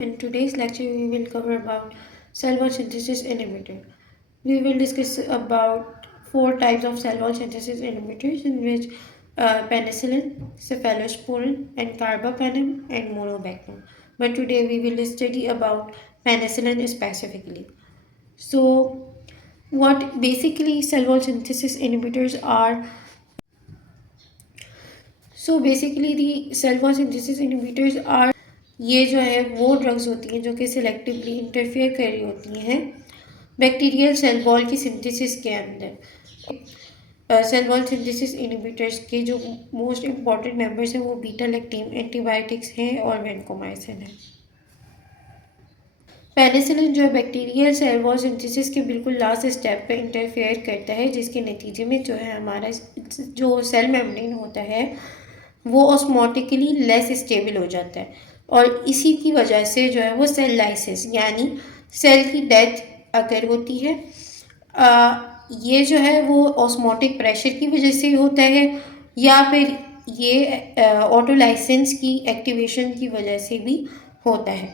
In today's lecture, we will cover about cell wall synthesis inhibitor. We will discuss about four types of cell wall synthesis inhibitors, in which penicillin, cephalosporin, and carbapenem and monobactam. But today we will study about penicillin specifically. So, what basically cell wall synthesis inhibitors are? So basically the cell wall synthesis inhibitors are ये जो है वो drugs होती हैं जो कि selectively interfere कर रही होती हैं बैक्टीरियल सेल वॉल की सिंथेसिस के अंदर। सेल वॉल सिंथेसिस इनहिबिटर्स के जो मोस्ट इम्पॉर्टेंट मेंबर्स हैं वो बीटा लैक्टीन एंटीबायोटिक्स हैं और वेंकोमाइसिन है। पेनिसिलिन जो है बैक्टीरियल सेल वॉल सिंथेसिस के बिल्कुल लास्ट स्टेप पे इंटरफेयर करता है, जिसके नतीजे में जो है हमारा जो सेल मेम्ब्रेन होता है वो ऑस्मोटिकली लेस स्टेबल हो जाता है और इसी की वजह से जो है वो सेल लाइसिस यानी सेल की डेथ अगर होती है ये जो है वो ऑस्मोटिक प्रेशर की वजह से होता है या फिर ये ऑटोलाइसेंस की एक्टिवेशन की वजह से भी होता है।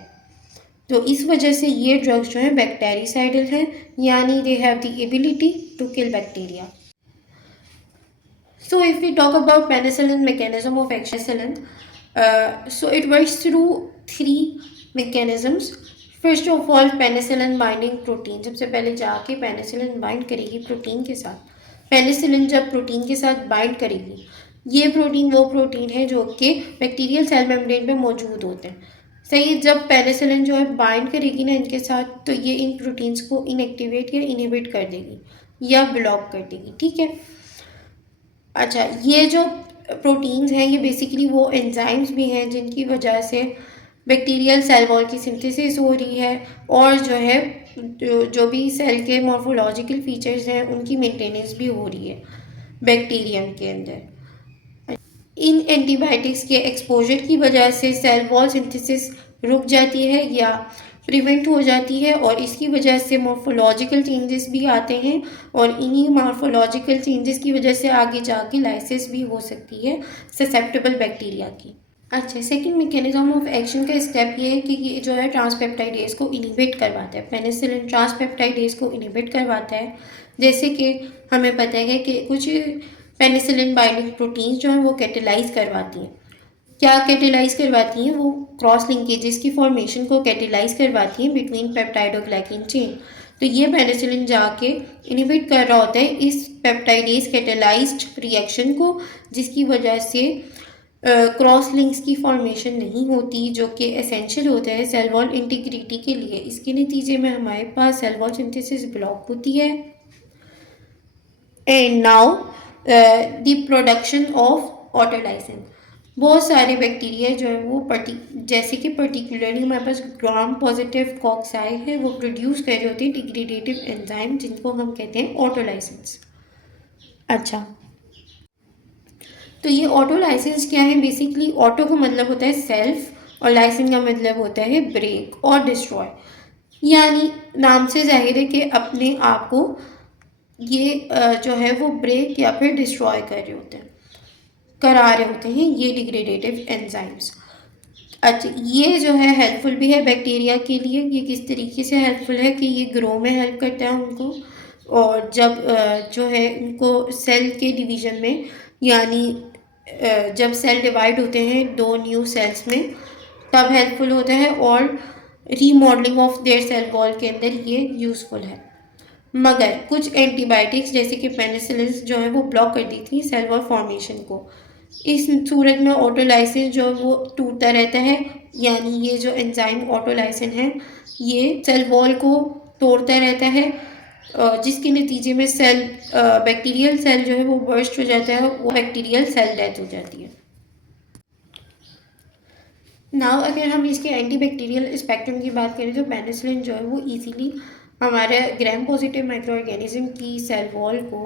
तो इस वजह से ये ड्रग्स जो हैं बैक्टीरिसाइडल हैं यानी they have the ability to kill bacteria. So if we talk about penicillin mechanism of action, so it works through three mechanisms. First of all, penicillin binding protein सबसे पहले जाके penicillin bind करेगी protein के साथ। Penicillin जब protein के साथ bind करेगी, ये प्रोटीन वो प्रोटीन है जो कि बैक्टीरियल सेल मेम्ब्रेन पे मौजूद होते हैं। सही, जब पेनिसिलिन जो है बाइंड करेगी ना इनके साथ तो ये इन प्रोटीन्स को इनएक्टिवेट या इनहिबिट कर देगी या ब्लॉक कर देगी। ठीक है। अच्छा, ये जो प्रोटीन्स हैं ये बेसिकली वो एंजाइम्स भी हैं जिनकी वजह से बैक्टीरियल सेल वॉल की सिंथेसिस हो रही है और जो है जो भी सेल के मॉर्फोलॉजिकल फीचर्स हैं उनकी मेंटेनेंस भी हो रही है बैक्टीरियम के अंदर। इन एंटीबायोटिक्स के एक्सपोजर की वजह से सेल वॉल सिंथेसिस रुक जाती है या प्रिवेंट हो जाती है और इसकी वजह से मॉर्फोलॉजिकल चेंजेस भी आते हैं और इन्हीं मॉर्फोलॉजिकल चेंजेस की वजह से आगे जाके लाइसिस भी हो सकती है ससेप्टेबल बैक्टीरिया की। अच्छा, सेकंड मैकेनिज्म ऑफ एक्शन का स्टेप ये है कि ये जो है ट्रांसपेप्टाइडेज को इनहिबिट करवाता है। पेनिसिलिन ट्रांसपेप्टाइडेज को इनहिबिट करवाता है। जैसे कि हमें पता है कि कुछ पेनिसिलिन बाइंडिंग प्रोटीन्स जो हैं वो कैटेलाइज करवाती हैं। क्या कैटेलाइज करवाती हैं? वो क्रॉस लिंकेजेस की फॉर्मेशन को कैटेलाइज करवाती हैं बिटवीन पेप्टाइड और ग्लाइकिन चेन। तो ये पेनिसिलिन जाके इनहिबिट कर रहा होता है इस पेप्टाइडेज कैटेलाइज्ड रिएक्शन को, जिसकी वजह से क्रॉस लिंक्स की फॉर्मेशन नहीं होती जो कि एसेंशियल होता है सेल वॉल इंटीग्रिटी के लिए। इसके नतीजे में हमारे पास सेल वॉल सिंथेसिस ब्लॉक होती है। And now the production of autolysin. बहुत सारे बैक्टीरिया जो है वो जैसे कि पर्टिकुलरली हमारे पास ग्राम पॉजिटिव कॉक्साई है वो प्रोड्यूस कर रहे होते हैं डिग्रेडेटिव एंजाइम जिनको हम कहते हैं ऑटोलाइसिन्स। अच्छा, तो ये ऑटोलाइसिन्स क्या है? बेसिकली ऑटो का मतलब होता है सेल्फ और लाइसिन का मतलब होता है ब्रेक और डिस्ट्रॉय। यानी नाम से जाहिर है कि अपने आप को ये जो है वो ब्रेक या फिर डिस्ट्रॉय कर रहे होते हैं, करा रहे होते हैं ये डिग्रेडेटिव एंजाइम्स। अच्छा, ये जो है हेल्पफुल भी है बैक्टीरिया के लिए। ये किस तरीके से हेल्पफुल है कि ये ग्रो में हेल्प करता है उनको, और जब जो है उनको सेल के डिवीज़न में यानी जब सेल डिवाइड होते हैं दो न्यू सेल्स में तब हेल्पफुल होता है और remodelling of their cell wall के अंदर ये यूज़फुल है। मगर कुछ एंटीबायोटिक्स जैसे कि पेनिसिलिन जो है वो ब्लॉक कर दी थी सेल वॉल फॉर्मेशन को। इस सूरत में ऑटोलाइसिन जो वो टूटता रहता है, यानी ये जो एंजाइम ऑटोलाइसिन है ये सेल वॉल को तोड़ता रहता है, जिसके नतीजे में सेल बैक्टीरियल सेल जो है वो बर्स्ट हो जाता है, वो बैक्टीरियल सेल डेथ हो जाती है। नाउ अगर हम इसके एंटी बैक्टीरियल स्पेक्ट्रम की बात करें तो पेनिसिलिन जो है वो इजीली हमारे ग्राम पॉजिटिव माइक्रो ऑर्गेनिज्म की सेल वॉल को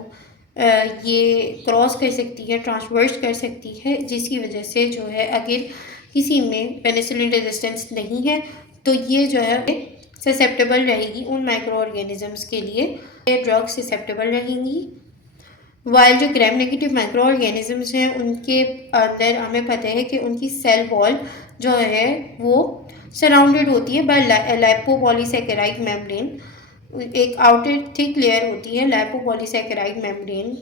ये क्रॉस कर सकती है, ट्रांसवर्स कर सकती है, जिसकी वजह से जो है अगर किसी में पेनिसिलिन रेजिस्टेंस नहीं है तो ये जो है ससेप्टेबल रहेगी उन माइक्रो ऑर्गेनिजम्स के लिए, ये ड्रग ससेप्टेबल रहेंगी। वाइल जो ग्राम नेगेटिव माइक्रो ऑर्गेनिजम्स हैं उनके अंदर हमें पता है कि उनकी सेल वॉल जो है वो सराउंडेड होती है बाय लाइपोपॉलीसैकेराइड मेम्ब्रेन। एक आउटर थिक लेयर होती है लाइपोपॉलीसैकेराइड मेम्ब्रेन।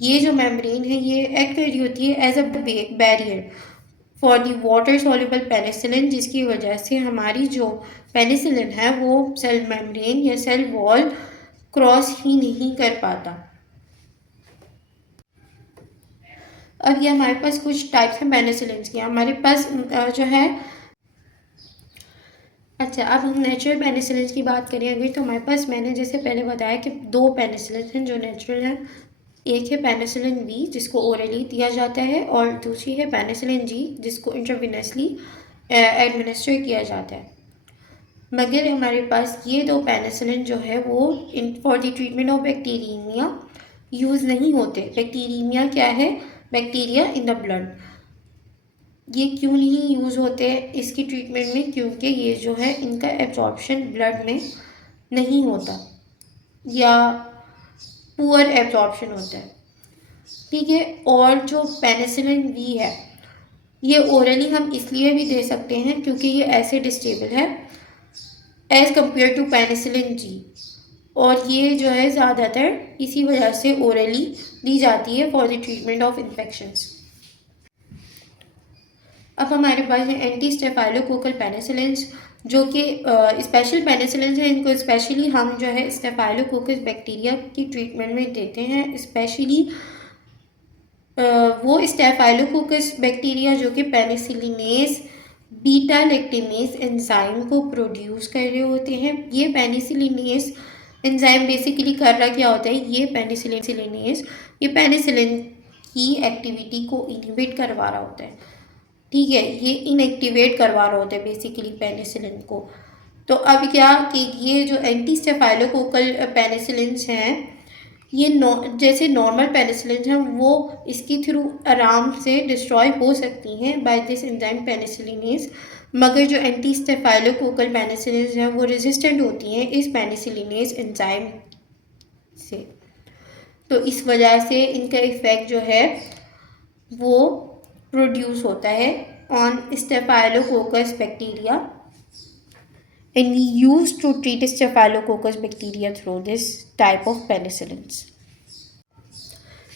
ये जो मेम्ब्रेन है ये एक्ट कर रही होती है as a barrier for the water soluble penicillin, जिसकी वजह से हमारी जो पेनिसिलिन है वो सेल मेम्ब्रेन या सेल वॉल क्रॉस ही नहीं कर पाता। अब ये हमारे पास कुछ टाइप्स हैं पेनिसिलिन की। हमारे पास जो है, अच्छा अब हम नेचुरल पेनिसिलिन की बात करें अगर, तो हमारे पास मैंने जैसे पहले बताया कि 2 पेनिसिलिन हैं जो नेचुरल हैं। एक है पेनिसिलिन वी जिसको ओरली दिया जाता है और दूसरी है पेनिसिलिन जी जिसको इंट्रावेनसली एडमिनिस्टर किया जाता है। मगर हमारे पास ये 2 पेनिसिलिन जो है वो for the treatment of bacteria use नहीं होते। बैक्टीरिया क्या है? Bacteria in the blood. ये क्यों नहीं यूज़ होते इसकी ट्रीटमेंट में? क्योंकि ये जो है इनका एब्जॉर्प्शन ब्लड में नहीं होता या पुअर एब्जॉर्प्शन होता है, ठीक है। और जो पेनिसिलिन वी है ये ओरली हम इसलिए भी दे सकते हैं क्योंकि ये एसिड स्टेबल है as compared to penicillin G, और ये जो है ज़्यादातर इसी वजह से ओरली दी जाती है for the treatment of infections. अब हमारे पास है एंटी स्टेफाइलोकोकल पेनिसिलिन्स जो कि स्पेशल पेनिसिलिन्स हैं। इनको स्पेशली हम जो है स्टेफाइलोकोकस बैक्टीरिया की ट्रीटमेंट में देते हैं। स्पेशली वो स्टेफाइलोकोकस बैक्टीरिया जो कि पेनिसिलिनेस बीटा लैक्टेमेस एंजाइम को प्रोड्यूस कर रहे होते हैं। ये पेनिसिलिनेस एंजाइम बेसिकली कर रहा क्या होता है? ये पेनिसिलिनेस ये पेनिसिलिन की एक्टिविटी को इनहिबिट करवा रहा होता है, ठीक है। ये इनएक्टिवेट करवा रहा होता है बेसिकली पेनिसिलिन को। तो अब क्या कि ये जो एंटी स्टेफाइलोकोकल पेनिसिलिन्स हैं ये जैसे नॉर्मल पेनिसिलिन हैं वो इसके थ्रू आराम से डिस्ट्रॉय हो सकती हैं बाय दिस एंजाइम पेनिसिलिनेस, मगर जो एंटी स्टेफाइलोकोकल पेनिसिलिन्स हैं वो रेजिस्टेंट होती हैं इस पेनिसिलिनेस एंजाइम से। तो इस वजह से इनका इफ़ेक्ट जो है वो प्रोड्यूस होता है on staphylococcus bacteria, and we used to treat staphylococcus bacteria through this type of penicillins.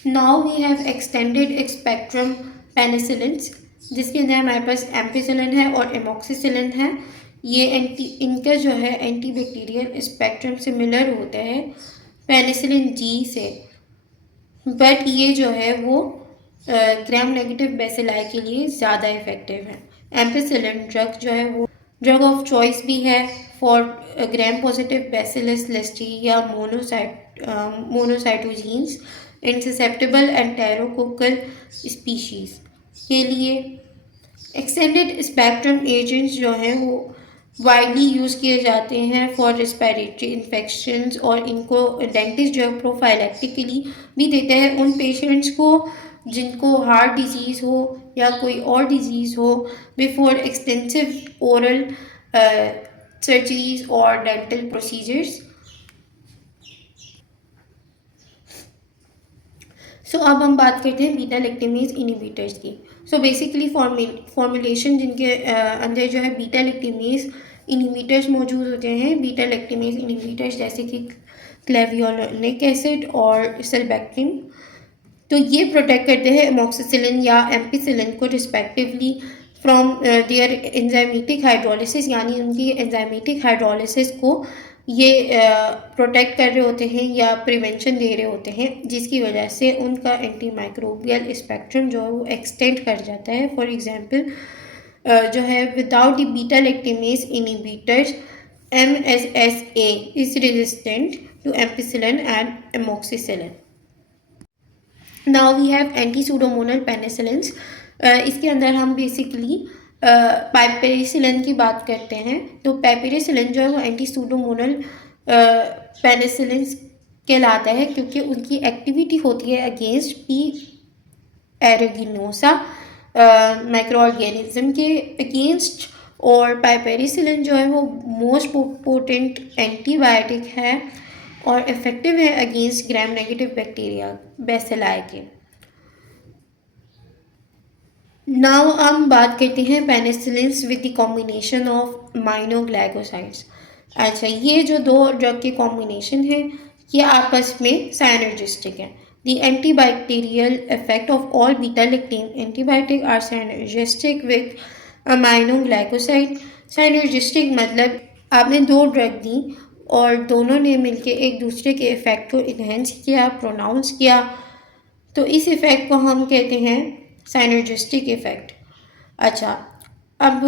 Now we have extended spectrum penicillins जिसके अंदर हमारे पास एम्पिसिलिन है और एमोक्सिसिलिन है। ये इनका जो है एंटी बैक्टीरियल स्पेक्ट्रम सिमिलर होता है पेनिसिलिन जी से, बट ये जो है वो ग्राम नेगेटिव बेसिलाई के लिए ज़्यादा इफ़ेक्टिव है। एम्पिसिलिन ड्रग जो है वो ड्रग ऑफ चॉइस भी है फॉर ग्राम पॉजिटिव बैसिलस लिस्टी या मोनोसाइटोजीन्स इन ससेप्टेबल एंटेरोकोकल स्पीशीज़ के लिए। एक्सटेंडेड स्पेक्ट्रम एजेंट्स जो हैं वो वाइडली यूज़ किए जाते हैं फॉर रेस्पिरेटरी इन्फेक्शंस, और इनको डेंटिस्ट जो है प्रोफाइलैक्टिकली भी देते हैं उन पेशेंट्स को जिनको हार्ट डिजीज़ हो या कोई और डिजीज़ हो बिफोर एक्सटेंसिव ओरल सर्जरीज और डेंटल प्रोसीजर्स। सो अब हम बात करते हैं बीटा लैक्टेमेज इनहिबिटर्स की। सो बेसिकली फॉर्मुलेशन जिनके अंदर जो है बीटा लैक्टेमेज इनहिबिटर्स मौजूद होते हैं। बीटा लैक्टेमेज इनहिबिटर्स जैसे कि क्लेवियोलिक एसिड और सेल्बेक्टिन, तो ये प्रोटेक्ट करते हैं एमोक्सिसिलिन या एम्पिसिलिन को respectively from their enzymatic hydrolysis, यानी उनकी एंजाइमेटिक हाइड्रोलिसिस को ये प्रोटेक्ट कर रहे होते हैं या प्रिवेंशन दे रहे होते हैं, जिसकी वजह से उनका एंटी माइक्रोबियल स्पेक्ट्रम जो है वो एक्सटेंड कर जाता है। फॉर एग्जांपल जो है without the beta lactamase inhibitors MSSA is resistant to ampicillin and amoxicillin. Now we have anti pseudomonal penicillins. इसके अंदर हम बेसिकली पाइपेरिसिलिन की बात करते हैं। तो पाइपेरिसिलिन जो है वो एंटी सूडोमोनल पेनिसिलिन्स कहलाता है क्योंकि उनकी एक्टिविटी होती है अगेंस्ट पी एरेगिनोसा माइक्रो ऑर्गेनिज्म के अगेंस्ट, और पाइपेरिसिलिन जो है वो मोस्ट पोटेंट एंटीबायोटिक है और इफ़ेक्टिव है against gram negative bacteria bacilli के। नाउ हम बात करते हैं penicillins with the combination of aminoglycosides. अच्छा, ये जो दो ड्रग के कॉम्बिनेशन है ये आपस में साइनर्जिस्टिक है। The antibacterial effect of all beta lactam antibiotic are synergistic with aminoglycoside. Synergistic मतलब आपने दो ड्रग दी और दोनों ने मिलकर एक दूसरे के इफेक्ट को इन्हेंस किया, प्रोनाउंस किया, तो इस इफ़ेक्ट को हम कहते हैं साइनर्जिस्टिक इफ़ेक्ट। अच्छा, अब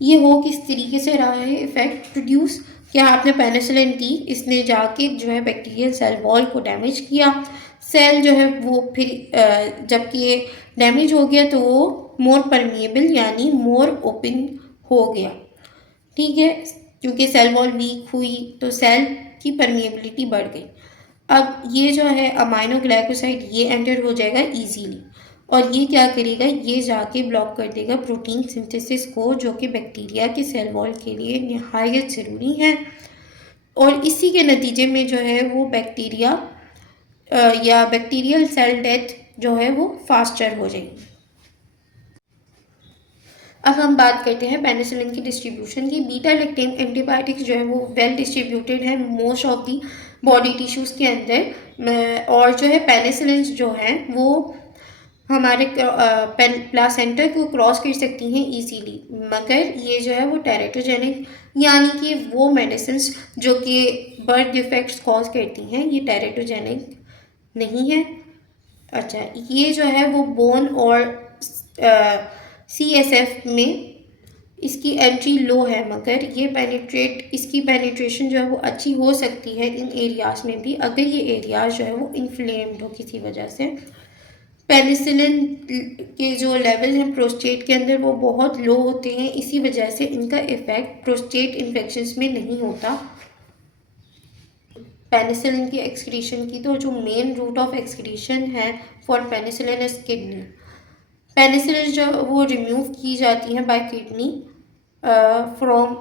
ये हो किस तरीके से रहा है इफ़ेक्ट प्रोड्यूस। क्या आपने पेनिसिलिन दी, इसने जाके जो है बैक्टीरियल सेल वॉल को डैमेज किया, सेल जो है वो फिर जबकि ये डैमेज हो गया तो वो मोर परमिएबल यानी मोर ओपन हो गया। ठीक है, क्योंकि सेल वॉल वीक हुई तो सेल की परमिएबिलिटी बढ़ गई। अब ये जो है अमाइनोग्लाइकोसाइड ये एंटर हो जाएगा इजीली और ये क्या करेगा, ये जाके ब्लॉक कर देगा प्रोटीन सिंथेसिस को, जो कि बैक्टीरिया के सेल वॉल के लिए निहायत ज़रूरी है। और इसी के नतीजे में जो है वो बैक्टीरिया या बैक्टीरियल सेल डेथ जो है वो फास्टर हो जाएगी। अब हम बात करते हैं पेनिसिलिन की डिस्ट्रीब्यूशन की। बीटा लैक्टेन एंटीबायोटिक्स जो है वो वेल डिस्ट्रीब्यूटेड है most of the body tissues के अंदर, और जो है पेनिसिलिन जो हैं वो हमारे प्लासेंटा को क्रॉस कर सकती हैं इजीली, मगर ये जो है वो टेरेटोजेनिक यानी कि वो मेडिसिन जो कि बर्थ डिफेक्ट्स कॉज करती हैं ये टेरेटोजेनिक नहीं है। अच्छा, ये जो है वो बोन और CSF में इसकी एंट्री लो है, मगर ये इसकी पेनिट्रेशन जो है वो अच्छी हो सकती है इन एरियाज़ में भी, अगर ये एरियाज जो है वो इन्फ्लेम्ड हो किसी वजह से। पेनिसिलिन के जो लेवल हैं प्रोस्टेट के अंदर वो बहुत लो होते हैं, इसी वजह से इनका इफ़ेक्ट प्रोस्टेट इन्फेक्शंस में नहीं होता। पेनिसिलिन की एक्सक्रीशन की तो जो मेन रूट ऑफ एक्सक्रीशन है for penicillin is kidney. Penicillin जो वो रिमूव की जाती हैं bye kidney from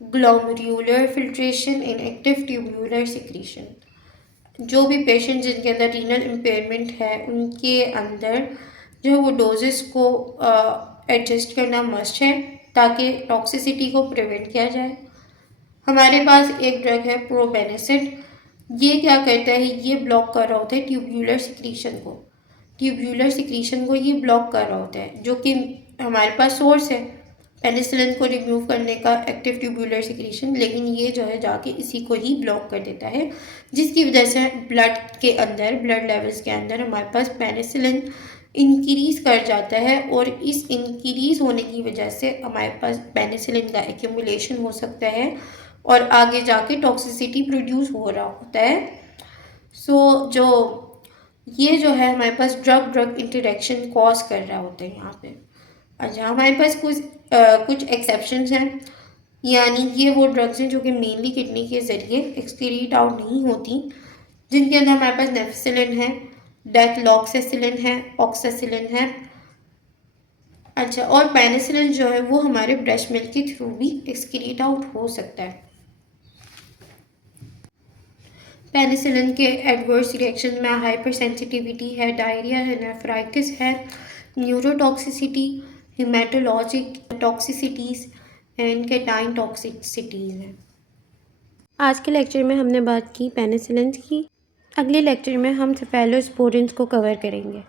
glomerular filtration in active tubular secretion. जो भी पेशेंट जिनके अंदर रीनल इम्पेयरमेंट है उनके अंदर जो है वो डोजेस को एडजस्ट करना मस्ट है ताकि टॉक्सिसिटी को प्रिवेंट किया जाए। हमारे पास एक ड्रग है प्रोबेनिसिड, ये क्या करता है, ये ब्लॉक कर रहा होता है ट्यूब्यूलर सिक्रीशन को ये ब्लॉक कर रहा होता है, जो कि हमारे पास सोर्स है पेनिसिलिन को रिमूव करने का एक्टिव ट्यूब्यूलर सिक्रीशन, लेकिन ये जो है जाके इसी को ही ब्लॉक कर देता है, जिसकी वजह से ब्लड लेवल्स के अंदर हमारे पास पेनिसिलिन इंक्रीज कर जाता है और इस इंक्रीज होने की वजह से हमारे पास पेनिसिलिन का एक्यूमुलेशन हो सकता है और आगे जाके टॉक्सिसिटी प्रोड्यूस हो रहा होता है। जो ये जो है हमारे पास ड्रग इंटरेक्शन कॉज कर रहा होता है यहाँ पे। अच्छा, हमारे पास कुछ एक्सेप्शंस हैं, यानी ये वो ड्रग्स हैं जो कि मेनली किडनी के ज़रिए एक्सक्रीट आउट नहीं होती, जिनके अंदर हमारे पास नेफिसिलिन है, डेक्लॉक्सेसिलिन है, ऑक्सासिलिन है। अच्छा, और पेनिसिलिन जो है वो हमारे ब्रेस्ट मिल्क के थ्रू भी एक्सक्रीट आउट हो सकता है। पेनिसिलिन के एडवर्स रिएक्शन में हाइपर सेंसिटिविटी है, डायरिया है, नेफ्राइटिस है, न्यूरोटॉक्सिसिटी, हिमेटोलॉजिक टॉक्सिसिटीज़ एंड केटाइन टॉक्सिसिटीज़ हैं। आज के लेक्चर में हमने बात की पेनिसिलिन की। अगले लेक्चर में हम सेफेलोस्पोरिन्स को कवर करेंगे।